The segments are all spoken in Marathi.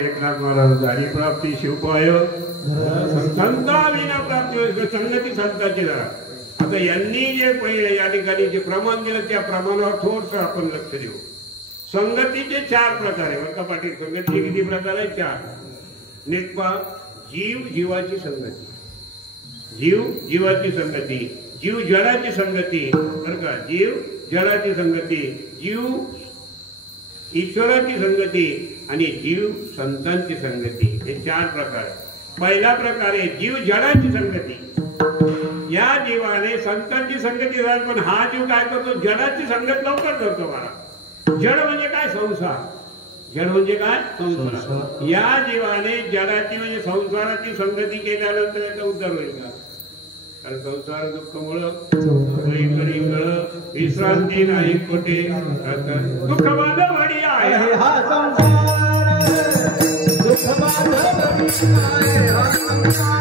एकनाथ महाराज हरी प्राप्ती शिवपाय संता विना प्राप्ती संगती संतांची जरा आता यांनी जे पहिले या ठिकाणी जे प्रमाण दिलं त्या प्रमाणावर थोडस आपण लक्ष देऊ. संगतीचे 4 प्रकार आहे. बरं का पाटील, संगतीचे किती प्रकार आहे? 4. नेटपा जीव जीवाची संगती, जीव जीवाची संगती, जीव जडाची संगती. बरं का, जीव जडाची संगती, जीव ईश्वराची संगती आणि जीव संतांची संगती. हे 4 प्रकार. पहिला प्रकार आहे जीव जडाची संगती. या जीवाने संतांची संगती झाली, पण हा जीव काय करतो? जडाची संगत लवकर करतो. मला जड म्हणजे काय? संसार. जड म्हणजे काय? संसार. या जीवाने जडाची म्हणजे संसाराची संगती केल्यानंतर याचा उद्धार होईल का? कारण संसार दुःख मुळे विश्रांती नाही कुठे, दुःख बांधवडी आहे हा संसार, दुःख बांधवडी आहे हा संसार, दुःख बांधवडी आहे हा संसार.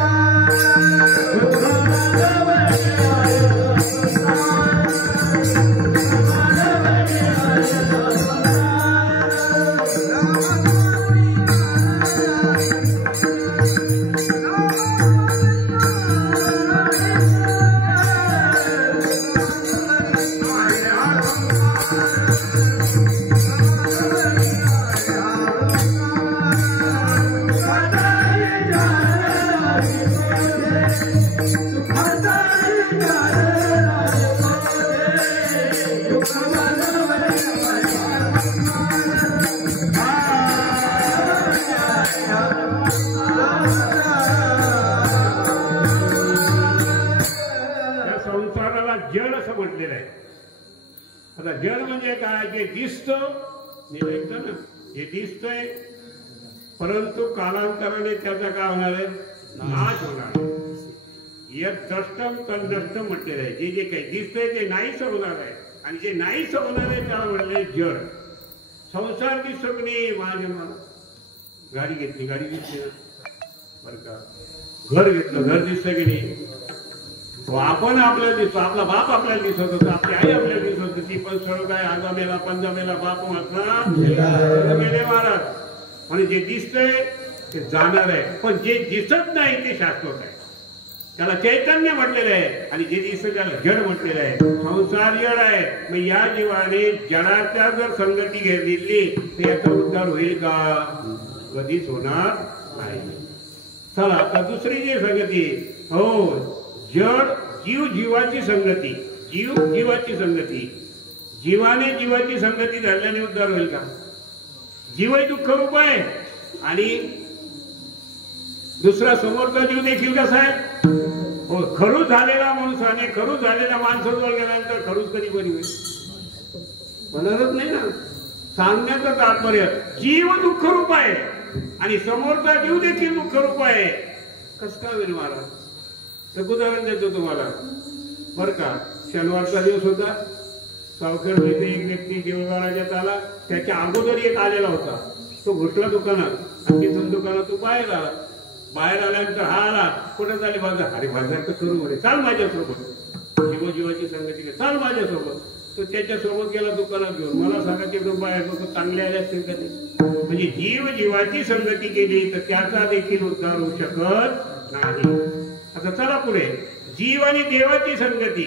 जड असं म्हटलेलं आहे. आता जड म्हणजे काय? जे दिसतं ना, हे दिसतंय, परंतु कालांतराने त्याचा काय होणार आहे? नाश होणार आहे. यत् द्रष्टम तद नष्टम म्हटलेलं आहे. जे जे काही दिसतंय ते नाहीच होणार आहे, आणि जे नाहीच होणार आहे त्याला म्हटलंय जड. संसार दिसतो की नाही? माझ्या मला गाडी घेतली, गाडी दिसते ना, बरं का. घर घेतलं, घर दिसतं की नाही? आपण आपल्याला दिसतो, आपला बाप आपल्याला दिसत होता, आपली आई आपल्याला दिसत होती. ती पण सरळ काय आगामेला पंजामेला बाप म्हटला गेले महाराज. आणि जे दिसतंय ते जाणार आहे, पण जे दिसत नाही ते शाश्वत आहे. त्याला चैतन्य म्हटलेलं आहे, आणि जे दिसत त्याला जड म्हटलेलं आहे. संसार जड आहे. मग या जीवाने जडाच्या जर संगती घेतली तर याचा उद्धार होईल का? कधीच होणार नाही. चला आता दुसरी जी संगती, हो जड जीव जीवाची संगती, जीव जीवाची संगती. जीवाने जीवाची संगती झाल्याने उद्धार होईल का? जीव दुःख रूप आहे, आणि दुसरा समोरचा जीव देखील कसा आहे? हो, खरूच झालेला माणसाने खरूच झालेला माणसाजवळ गेल्यानंतर खरूच कधी बरी होईल? होणारच नाही ना. सांगण्याचं तात्पर्य जीव दुःख रूप आहे आणि समोरचा जीव देखील दुःख रूप आहे. कस काय होईल महाराज? तर उदाहरण देतो तुम्हाला, बरं का. शनिवारचा दिवस होता. सावखेड येथे एक व्यक्ती देवळाच्यात आला. त्याच्या अगोदर एक आलेला होता. तो घुसला दुकानात, आणि तिथून दुकानात तो बाहेर आला. बाहेर आल्यानंतर हा आला, कुठं झाली बाजार? अरे बाजार तर सुरू होते, चाल माझ्यासोबत. जीवाची संगती, चाल माझ्यासोबत. तो त्याच्यासोबत गेला दुकानात घेऊन. मला सांगा ते बाहेर लोक चांगले आले असतील का? ते म्हणजे जीव जीवाची संगती केली तर त्याचा देखील उद्धार होऊ शकत नाही. आता चला पुढे. जीव आणि देवाची संगती.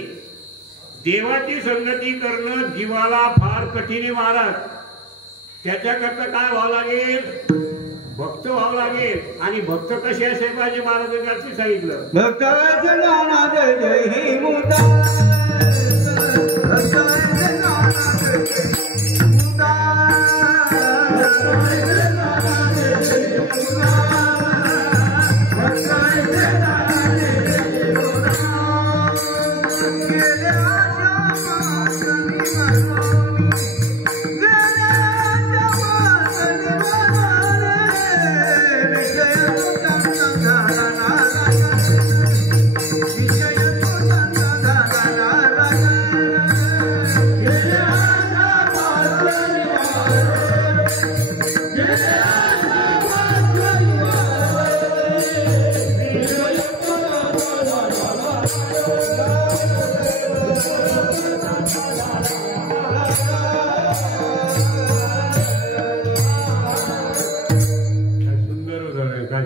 देवाची संगती करणं जीवाला फार कठीण आहे महाराज. त्याच्याकरता काय व्हावं लागेल? भक्त व्हावं लागेल. आणि भक्त कसे असे पाहिजे? महाराजांनी सांगितलं, भक्त Yeah.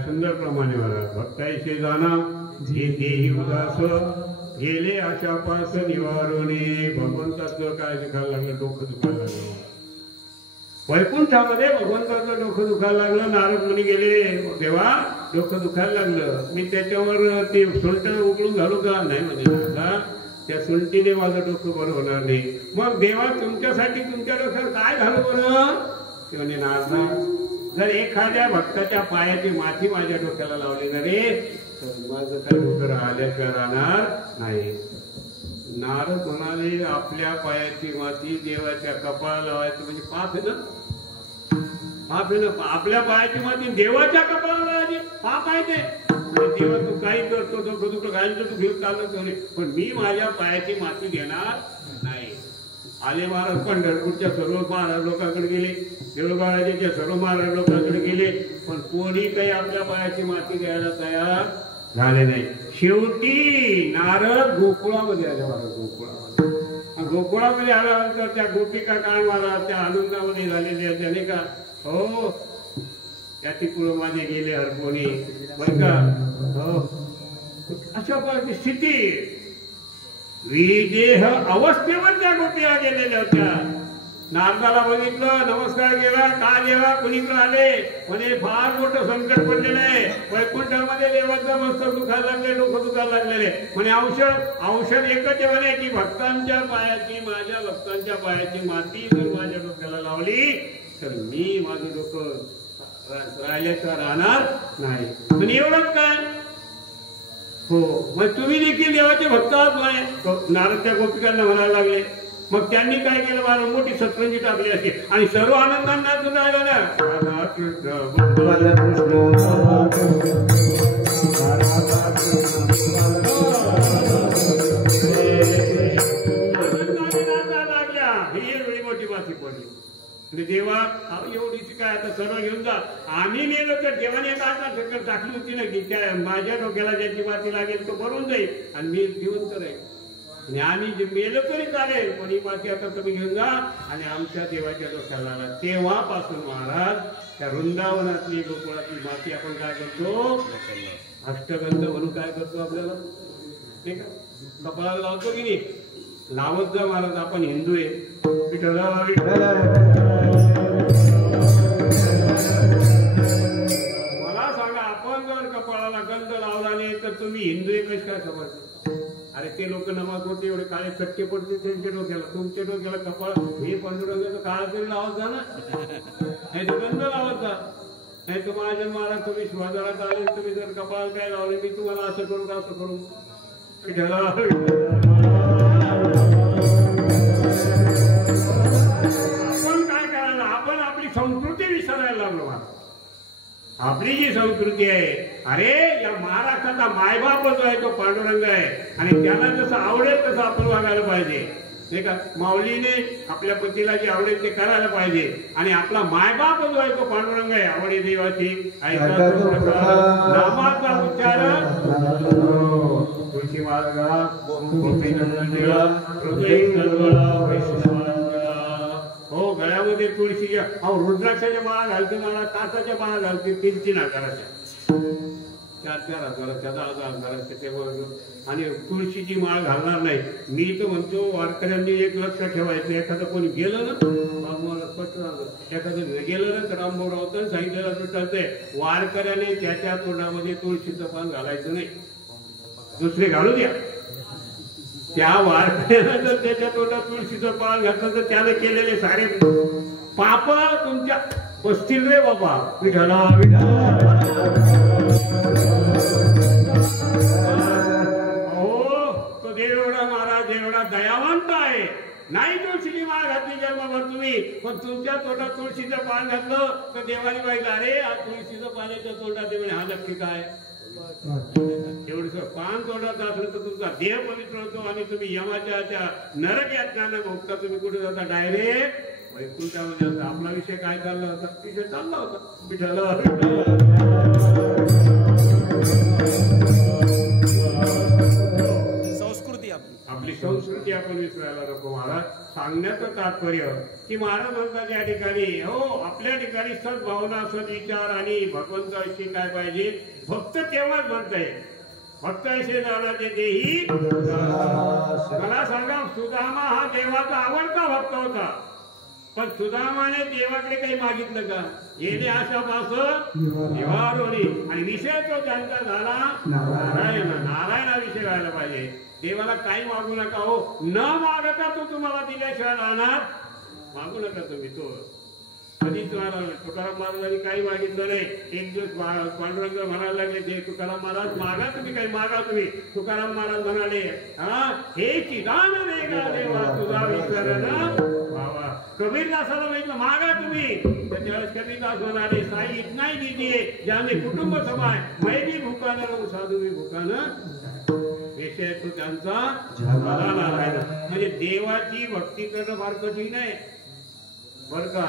काय सुंदर प्रमाणे महाराज भक्ताईशी जाणा जे देही उदास गेले आशा पास निवारोने. भगवंताचं काय दुखायला लागलं, डोकं दुखायला लागलं. वैकुंठामध्ये भगवंताचं डोकं दुखायला लागलं. नारद मुनी गेले, देवा डोकं दुखायला लागलं, मी त्याच्यावर ते सुलट उकळून घालू का? नाही म्हणजे त्या सुलटीने माझं डोकं बरं होणार नाही. मग देवा तुमच्यासाठी तुमच्या डोक्यावर काय घालू बरं? ते म्हणे नारदा, जर एखाद्या भक्ताच्या पायाची माती माझ्या डोक्याला लावली ना रे, तर माझं काही डोकं आल्याशिवाय राहणार नाही. नारद म्हणाले, आपल्या पायाची माती देवाच्या कपाळाला लावायचं म्हणजे पाप आहे ना? पाप आहे ना? आपल्या पायाची माती देवाच्या कपाळाला लावायची पाप आहे ते. देवा तू काही करतो तो दुःख घालतो, तू घेऊन चालत नाही, पण मी माझ्या पायाची माती घेणार नाही. आले महाराज पंढरपूरच्या सर्व महाराज लोकांकडे गेले, देऊळबाळाजीच्या सर्व महाराज लोकांकडे गेले, पण कोणी काही आपल्या पायाची माती घ्यायला तयार झाले नाही. शेवटी नारद गोकुळामध्ये आले. महाराज गोकुळामध्ये आल्यानंतर त्या गोपिका काय महाराज त्या आनंदामध्ये झालेल्या त्याने का हो त्या तिकडं माझे गेले हरपोणी बर का. हो अशा प्रकारची स्थिती विदेह अवस्थेवर त्या गोपीला गेलेल्या होत्या. नारदाला बघितलं, नमस्कार केला, का देवा कुणीकडे आले? म्हणे फार मोठं संकट पडलेलं आहे, वैकुंठामध्ये देवाचं मस्तक दुखायला लागले, डोकं दुखायला लागलेले. म्हणे औषध एकच आहे म्हणे की भक्तांच्या पायाची, माझ्या भक्तांच्या पायाची माती जर माझ्या डोक्याला लावली तर मी माझं डोकं राहिल्याचं राहणार नाही. पण एवढंच काय हो, मग तुम्ही देखील देवाचे भक्त आहात नारदच्या गोपिकांना म्हणायला लागले. मग त्यांनी काय केलं, मला मोठी सतरंजी टाकली अशी आणि सर्व आनंदांना तुम्ही राहिला ना. लागल्या ही एवढी मोठी माती पडली. देवा एवढीची काय आता सर्व घेऊन जा. आम्ही मेलो तर देवाने काय टाकली होती ना की त्या माझ्या डोक्याला ज्याची माती लागेल तो भरून जाईल आणि मी जिवंत राहील. आणि आम्ही जे मेलो तरी चालेल, पण ही माती आता तुम्ही घेऊन जा आणि आमच्या देवाच्या डोक्याला लागा. तेव्हापासून महाराज त्या वृंदावनातली गोकुळातली माती आपण काय करतो, अष्टगंध म्हणून काय करतो आपल्याला ठीक आहे कपाळाला लावतो की नाही, लावत जा महाराज. आपण हिंदू आहे. मला सांगा, आपण जर कपाळाला गंध लावला नाही तर तुम्ही हिंदू आहे कशी काय समजते? अरे ते लोक नमाज होते एवढे काळे चटके पडते त्यांच्या डोक्याला, तुमच्या डोक्याला कपाळ हे पंधरा काळा तरी लावत जा ना, नाही तर गंध लावत जा. नाही तर माझ्या महाराज तुम्ही शिवाजारात आले, तुम्ही जर कपाळ काय लावले, मी तुम्हाला असं करू का असं करू. आपण काय करायला, आपण आपली संस्कृती विसरायला लागलो. आपली जी संस्कृती आहे, अरे या महाराष्ट्राचा मायबाप जो आहे तो पांडुरंग आहे आणि त्याला जसं आवडेल तसं आपण वागायला पाहिजे नाही का. माऊलीने आपल्या पतीला जे आवडेल ते करायला पाहिजे आणि आपला मायबाप जो आहे तो पांडुरंग आहे. आवडी देवाची नामाचा उच्चार तुळशी मार्गा हो गळ्यामध्ये तुळशी अहो रुद्राक्षाच्या माळा घालते, मला कासाच्या माळा घालते, 3-3 हजाराच्या 4-4 हजाराच्या 10-10 हजाराच्या ते आणि तुळशीची माळ घालणार नाही. मी तर म्हणतो वारकऱ्यांनी एक लक्ष ठेवायचं, एखादं कोणी गेलं ना रामभाऊला स्पष्ट झालं, एखादं गेलं ना तर रामभाऊराव सांगितलेलं चालतंय, वारकऱ्याने त्याच्या तोंडामध्ये तुळशीचं पान घालायचं नाही, दुसरे घालू द्या. त्या वारकऱ्यानं जर त्याच्या तोंडात तुळशीचं पान घातलं तर त्याने केलेले सारे पाप तुमच्या बसतील रे बाबा. विठला हो तो देव एवढा महाराज एवढा दयावंत आहे. नाही तुळशीची माळ घातली जन्मभर तुम्ही, पण तुमच्या तोंडात तुळशीचं पान घातलं तर देवाने पाहिलं, अरे तुळशीचं पाण्याच्या तोंडात देवाने हा नक्की काय एवढं पान तोंडात असलं तर तुमचा देह पवित्र होतो आणि तुम्ही यमाच्या त्या नरक यातनानं भोगता. तुम्ही कुठे जाता, डायरेक्ट वैकुंठामध्ये जाता. आपला विषय काय चालला होता, विषय चालला होता विठ्ठला. संस्कृती आपली संस्कृती आपण विसरायला नको महाराज. सांगण्याचं तात्पर्य की महाराज म्हणतात या ठिकाणी हो आपल्या ठिकाणी सद्भावना सद्विचार आणि भगवंताविषयी काय पाहिजे भक्त तेव्हाच म्हणताय भक्त ऐसे झाला ते देही मला सांगा सुदामा हा देवाचा आवडता भक्त होता पण सुदामाने देवाकडे काही मागितलं का येणे आशापासून निवारोणी आणि विषय तो त्यांचा झाला नारायणाविषयी व्हायला पाहिजे देवाला काही मागू नका हो न मागता तो तुम्हाला दिल्याशिवाय राहणार मागू नका तुम्ही तो कधी तुम्हाला तुकाराम महाराजांनी काही मागितलं नाही एक दिवस पांडुरंग म्हणायला लागले ते तुकाराम महाराज मागा तुम्ही काही मागा तुम्ही तुकाराम महाराज म्हणाले हा हे चिदान वेगा देवा तुझा विचार ना कबीरदासाला म्हटलं मागा तुम्ही त्यावेळेस कबीरदास म्हणाले साई इतना ही दीजिए ज्याने कुटुंब समाय मैं भी भूखा न रहूं साधू भी भूखा न विषय तो त्यांचा झाला म्हणजे देवाची भक्ती करणं फार कठीण आहे बर का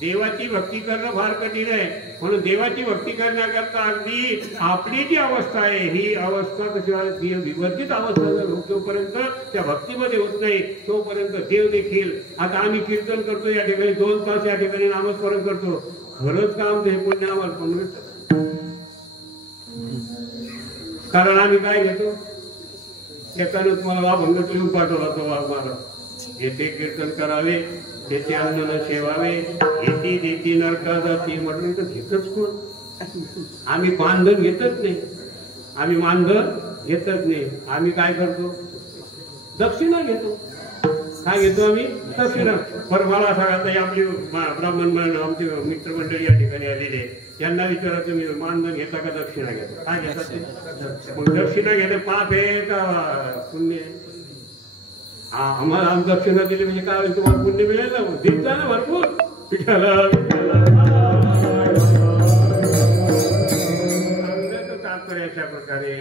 देवाची भक्ती करणं फार कठीण आहे म्हणून देवाची भक्ती करण्याकरता अगदी आपली जी अवस्था आहे ही अवस्था कशी विवर्जित अवस्था जर जोपर्यंत त्या भक्तीमध्ये होत नाही तोपर्यंत देव देखील आता आम्ही कीर्तन करतो या ठिकाणी 2 तास या ठिकाणी नामस्मरण करतो खरंच काम ते पुण्य आम्हाला कारण आम्ही काय घेतो एकानं तुम्हाला अभंग लिहून पाठवला तो महाराज येथे कीर्तन करावे तेथे अन्न न सेवावे येथे देती नरका जाती म्हटलं तर घेतच कोण आम्ही मानधन घेतच नाही आम्ही मानधन घेतच नाही आम्ही काय करतो दक्षिणा घेतो काय घेतो आम्ही दक्षिणा पर मला सांगा आपली ब्राह्मण आमचे मित्रमंडळी या ठिकाणी आलेले यांना विचारा तुम्ही मानधन घेता का दक्षिणा घेता काय घेतात मग दक्षिणा घेणे पाप आहे का पुण्य आम्हाला दक्षिणा दिली म्हणजे काय तुम्हाला पुण्य मिळेल ना देत जा ना भरपूर तात्पर्य अशा प्रकारे